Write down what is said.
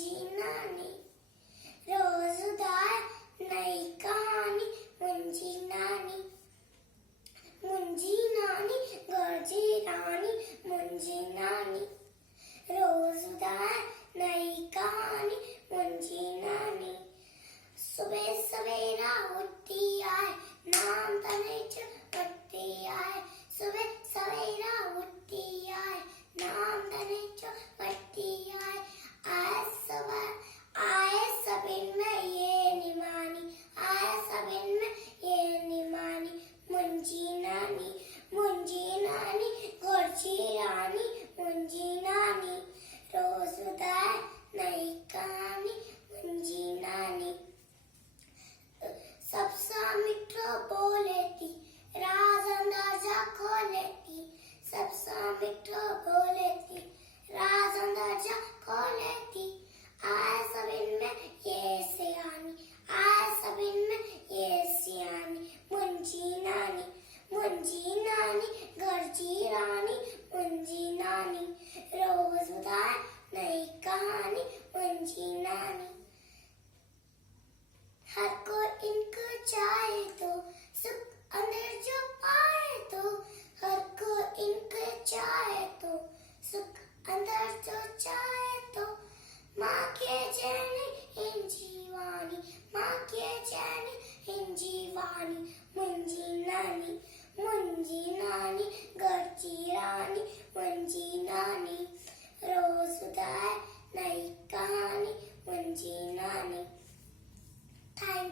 मुंजी नानी, रोज उधार नई कहानी। मुंजी नानी गर्जी रानी। मुंजी नानी, रोज उधार नई कहानी। मुंजी नानी, सुबह सवेरा उठती आए, नाम तने चढ़ती आए। सुबह सवेरा उठती आए, नाम तने चढ़ती आए। आए सबिन में ये निमानी, आए सबिन में ये निमानी। मुंजी नानी गर्जी रानी। मुंजी नानी, रोज उधार नई कहानी। मुंजी नानी, सबसा मिठो बोलेती, राज अंदाजा खोलेती। सबसा मिठो बोलेती, राज अंदाजा खोलेती। आए सबिन में ये सियानी, आए सबिन में ये सियानी। मुंजी नानी गर्जी रानी। मुंजी नानी, रोज उधार नई कहानी। मुंजी नानी, हर कोई इनको चाहे तो सुख अंदर जो पाए तो। हर कोई इनको चाहे तो सुख अंदर जो चाहे तो। माँ के चैन इन जीवानी, माँ के चैन इन जीवानी। मुंजी नानी गर्जी रानी। मुंजी नानी, रोज उधार नई कहानी। मुंजी नानी। थैंक